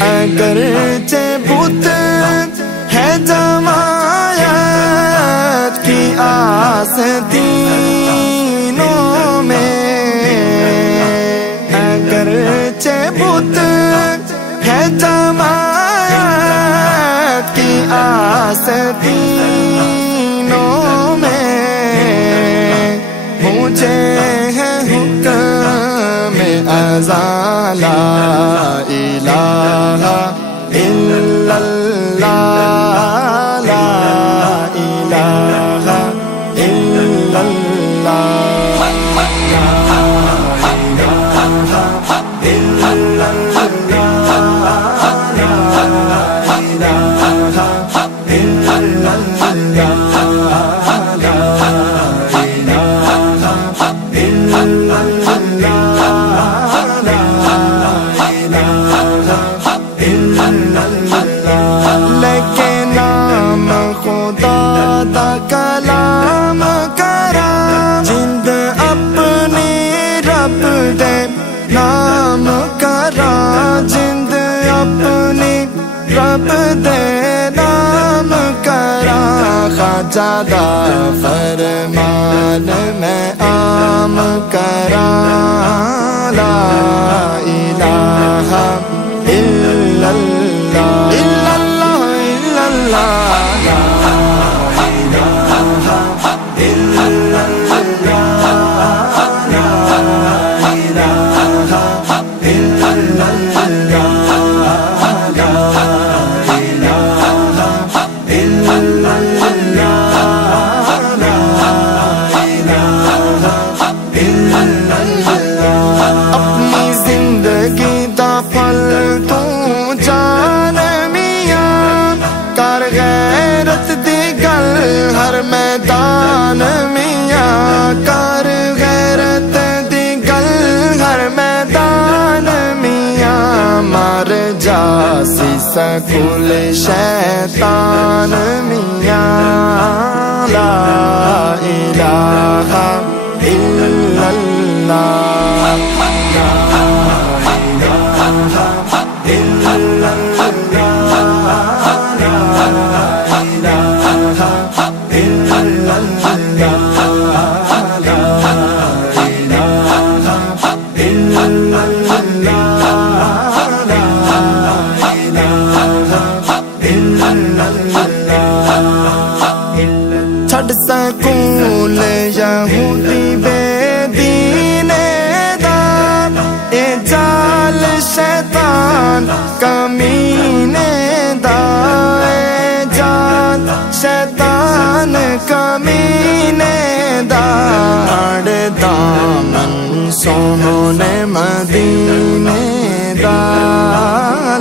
اگرچہ بت ہے جماعت کی آستینوں میں، اگرچہ بت ہے جماعت کی آستینوں میں، مجھے ہے حکم ازاں لا الہ الا اللہ، لا الہ الا اللہ، لا الہ الا اللہ، لا الہ الا لیکن نام خدا دا کلام کرا، جند اپنی رب دے نام کرا، جند اپنی رب دے نام کرا، خواجہ دا فرمان میں عام کرا، لا الہ الا اللہ، الا اللہ، الا اللہ، لا الہ الا اللہ، لا الہ الا اللہ، لا الہ الا اللہ، لا الہ الا اللہ، اپنی زندگی دا پھل تو جان میاں، کر غیرت دی گل ہر میدان میاں، کر غیرت دی گل ہر میدان میاں، مر جاسی سکول شیطان میاں، لا الہ الا اللہ، لا الہ الا اللہ، لا الہ الا اللہ، لا الہ الا اللہ، لا الہ الا اللہ، چھڈ سکول یہودی بے دینے دا، اے جال شیطان کمینے دا، اے جال شیطان کمینے دا، اڑ دامن سونے مدینے دا،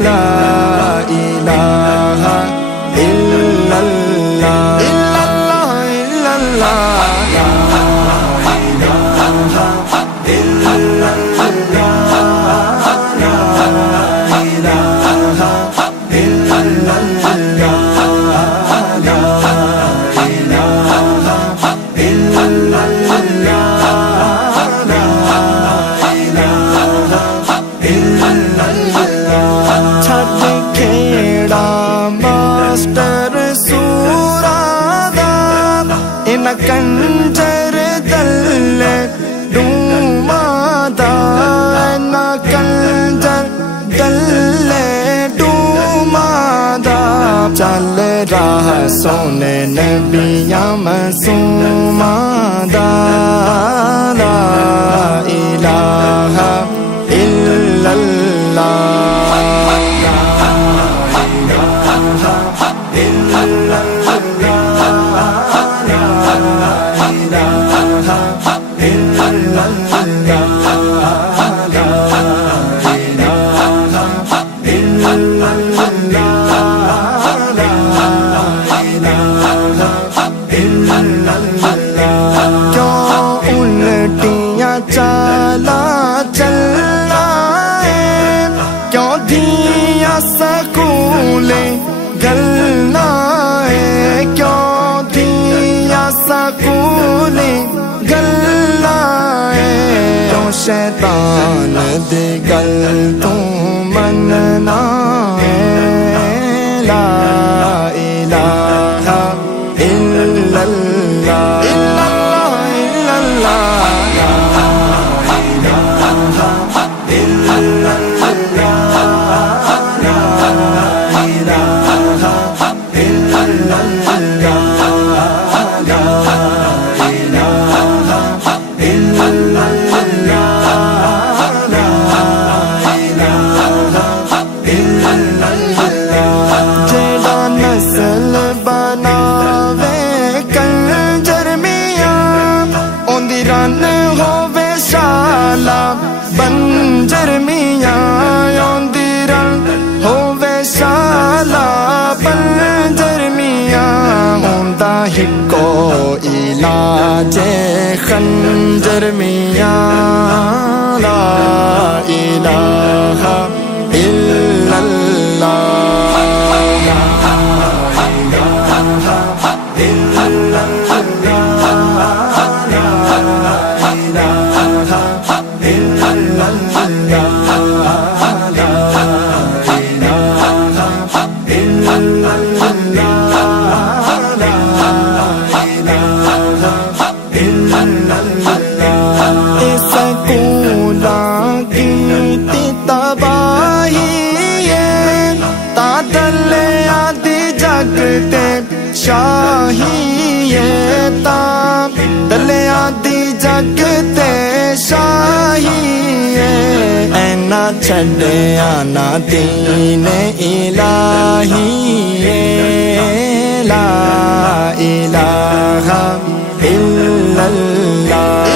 لا الہ الا اللہ، الا اللہ، الا اللہ، لا الہ الا اللہ، لا الہ الا اللہ، لا الہ الا اللہ، لا الہ الا اللہ، چھڈ کھیڑا ماسٹر سورا دا، ان کنجر دل ڈوما دا، ان کنجر دل ڈوما دا، چل راہ سونے نبیاں معصوماں دا، لا الہ الا اللہ، لا الہ الا اللہ، لا الہ الا اللہ، لا الہ الا اللہ، لا الہ الا اللہ، کیوں الٹیاں چالا چلنا ہے، کیوں دھیاں سکول گلنا ہے، کیوں دھیاں سکول گلنا ہے، کیوں شیطان دی کل تو مننا ہے لا الہ الا اللہ بنجر میاں اندرن ہووے شالا بنجر میاں ہوندا ہکو علاج خنجر میاں لا الہ الا اللہ شاہی تا دلیا دی جگ تے شاہی اینا چھڑیا نا دین الہی لا الہ الا اللہ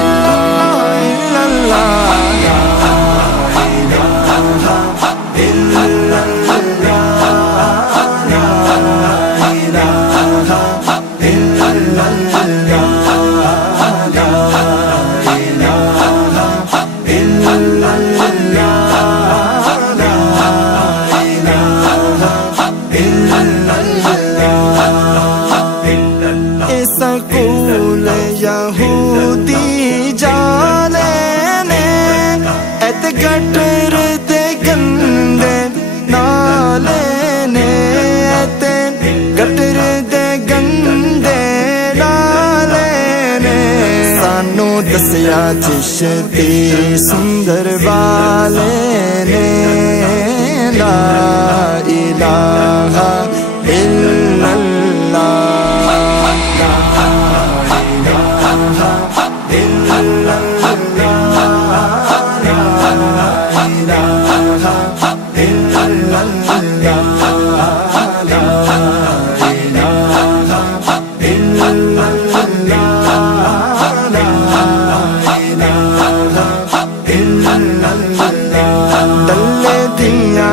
سکول یہودی جانے نے ایت گٹر دے گندے نالے نے ایت گٹر دے گندے نالے نے سانو دسیا چشتی سندر والے نے لا الہ الا اللہ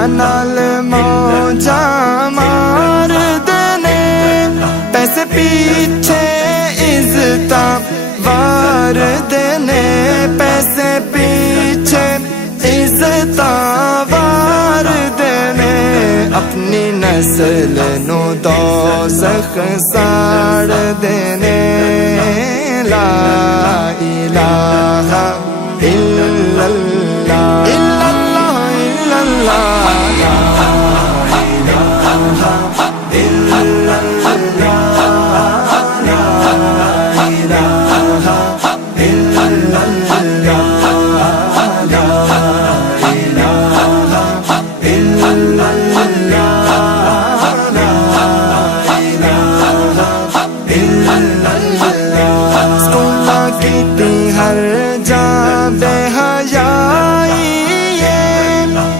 نال موجا مار دینے پیسے پیچھے عزت وار دینے پیسے پیچھے عزت وار دینے اپنی نسل نو دوزخ ساڑ دینے لا الہ الا اللہ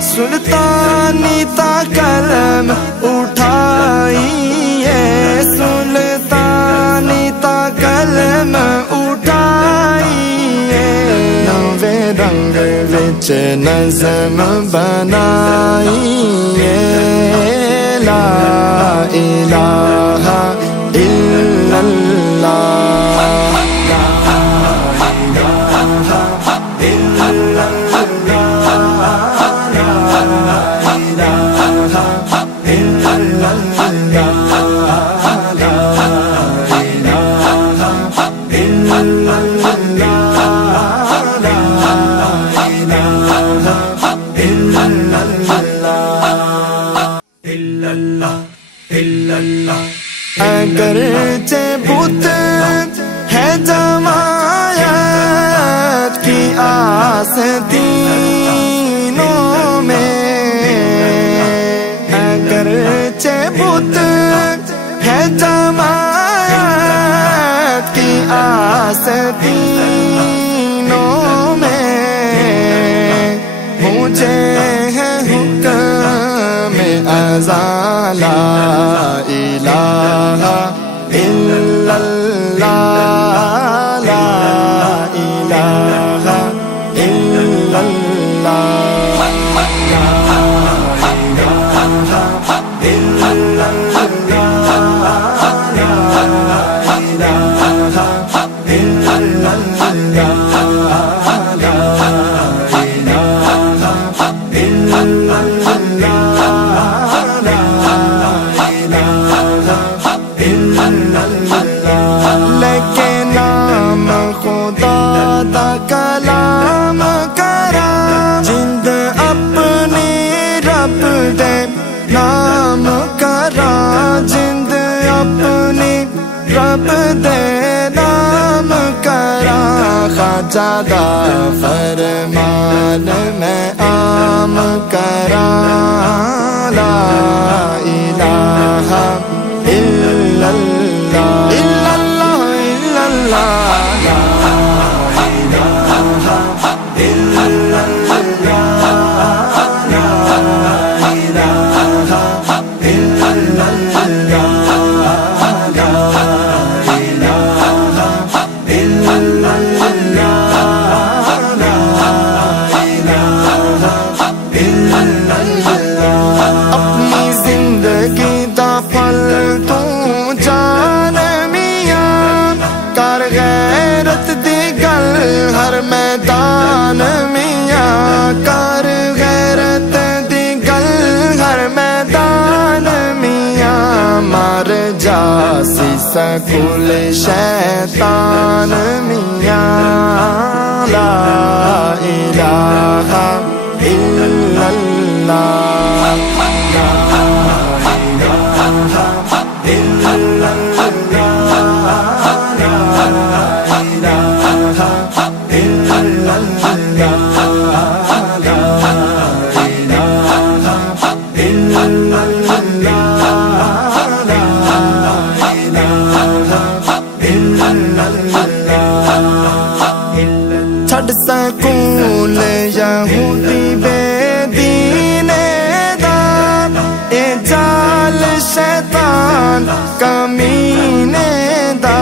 سلطانی تا کلم اٹھائی ہے سلطانی تا کلم اٹھائی ہے نوے رنگ وچ نظم بنائی ہے لا الہ الا اللہ آستینوں میں مجھے ہے حکم ازاں لا الہ الا اللہ لا الہ الا اللہ لیکن نام خدا دا کلام کرا جند اپنی رب دے نام کرا جند اپنی رب دے نام کرا خواجہ دا فرمان میں عام کرا لا الہ الا اللہ الا اللہ الا اللہ لا الہ الا اللہ لا الہ الا اللہ اپنی زندگی دا پھل تو جان میاں کر غیرت دی گل ہر میدان میاں کر غیرت دی گل ہر میدان میاں مر جاسی سکول شیطان میاں لا الہ الا اللہ چھڑ سکول یہودی بے دینے دا اے جال شیطان کمینے دا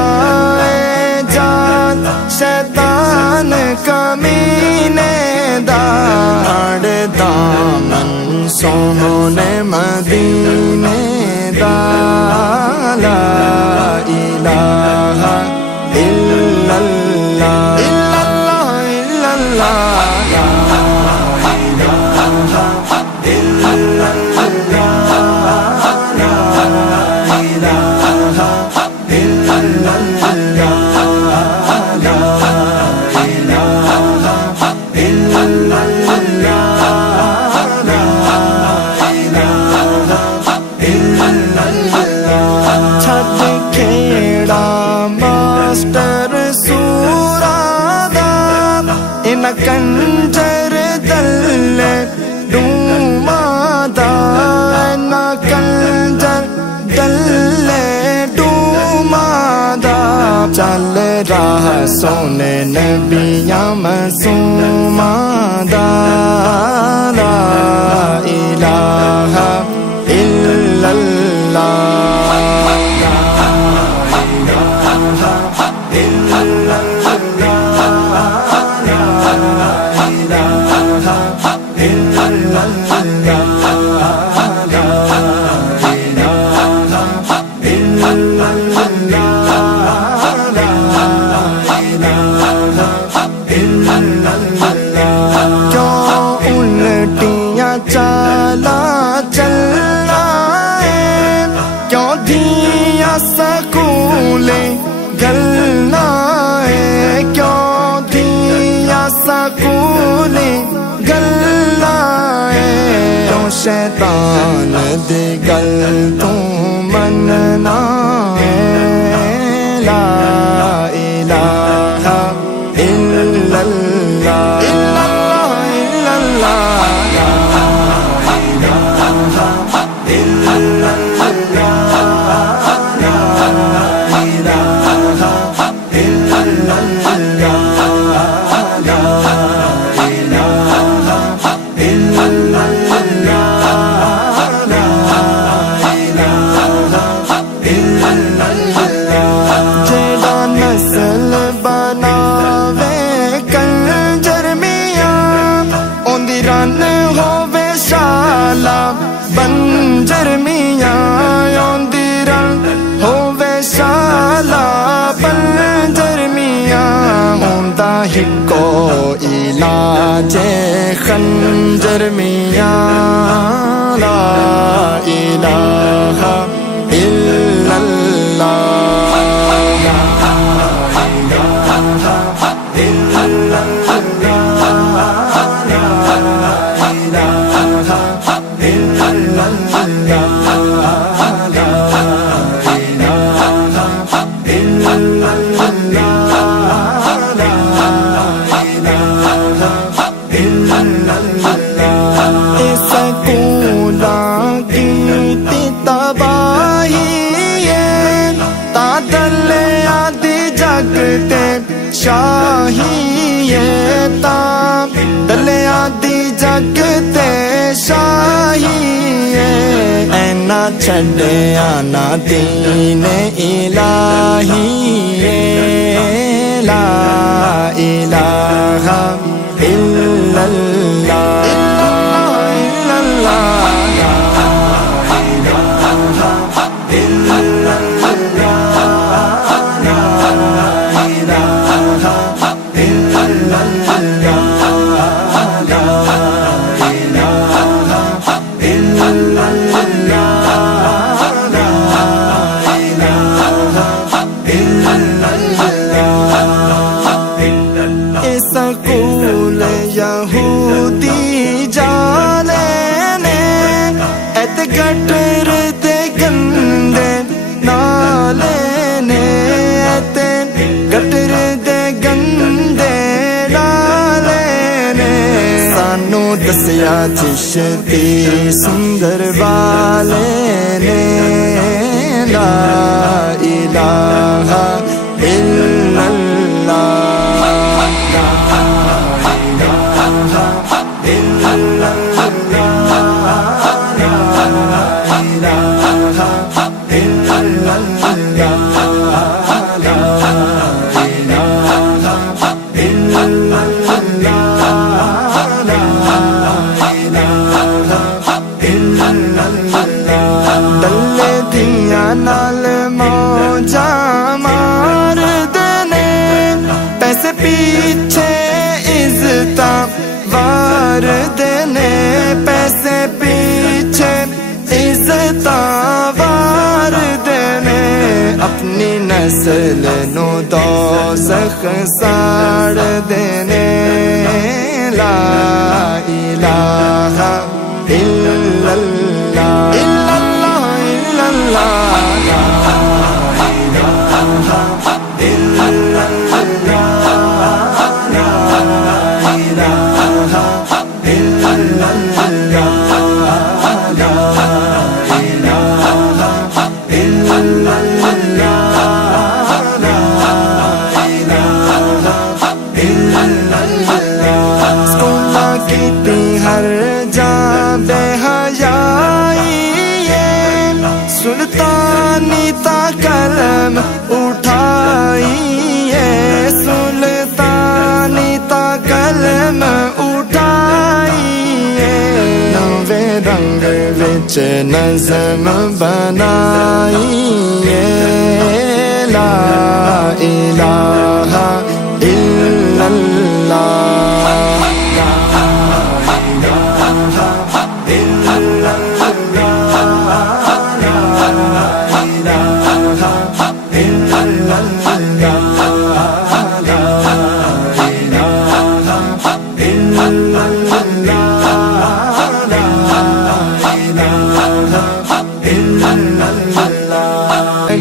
اے جال شیطان کمینے دا اڑ دامن سونے مدینے دا لا الہ الا اللہ الا اللہ الا اللہ لا الہ الا اللہ لا الہ الا اللہ لا الہ الا اللہ لا الہ الا اللہ چھٹ کھیڑا ماسٹر سورا دا ان کنجر دل ڈوما دا ان کنجر دل ڈوما دا چل راہ سونے نبیاں معصوما دا لا الہ الا اللہ چالا چلنا ہے کیوں دیا سکول گلنا ہے کیوں دیا سکول گلنا ہے کیوں شیطان دی گل تو مننا ہے لا الہ الا اللہ الا اللہ الا اللہ la ہووے شالا بنجر میاں یوندیرن ہووے شالا بنجر میاں ہوندا ہکو علاج خنجر میاں لا الہ الا اللہ شاہی تام دلیا دی جگ تے شاہی اینا چھڑیا نا دین الہی لا الہ الا اللہ سکول یہودی جالے نے ایت گٹر دے گندے نالے نے ایت گٹر دے گندے نالے نے سانو دسیا چشتی سندر والے نے لا الہ الا اللہ دلے دیا نال موجا مار دینے پیسے پیچھے عزت وار دینے پیسے پیچھے عزت وار دینے اپنی نسل نو دوزخ ساڑ دینے لا الہ الا اللہ ہر جا بے حیائی سلطانی تا قلم اٹھائی سلطانی تا قلم اٹھائی نوے رنگ وچ نظم بنائی لا الہ الا اللہ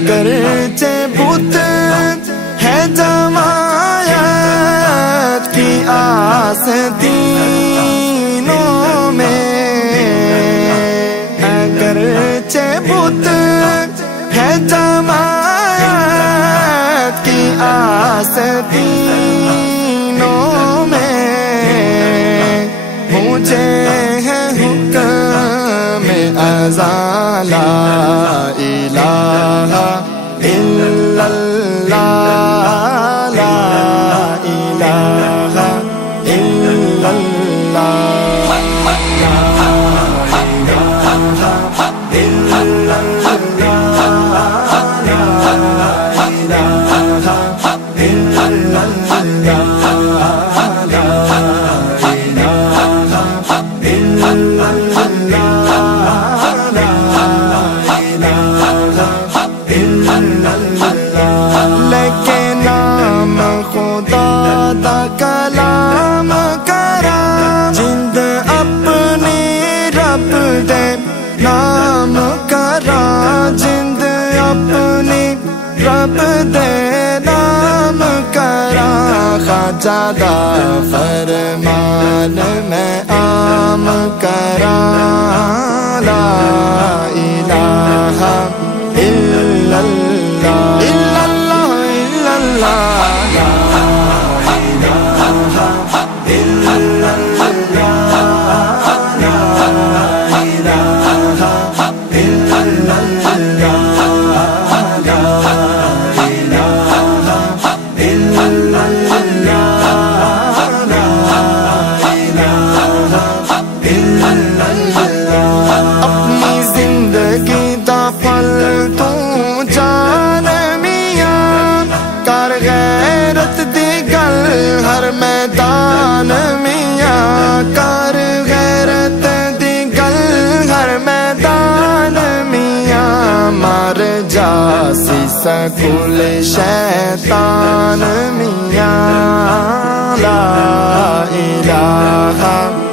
گرچہ بت ہے جماعت کی آس دینوں میں گرچہ بت ہے جماعت کی آس دینوں میں مجھے ہے حکم ازاں لا الہ الا اللہ لا الہ الا اللہ رب دے نام کرا خواجہ دا فرمان میں عام کرا لا الہ الا اللہ الا اللہ الا اللہ لا الہ الا اللہ لا الہ الا اللہ میدان میاں کر غیرت دی گل ہر میدان میاں مار جاسی سکول شیطان میاں لا الہ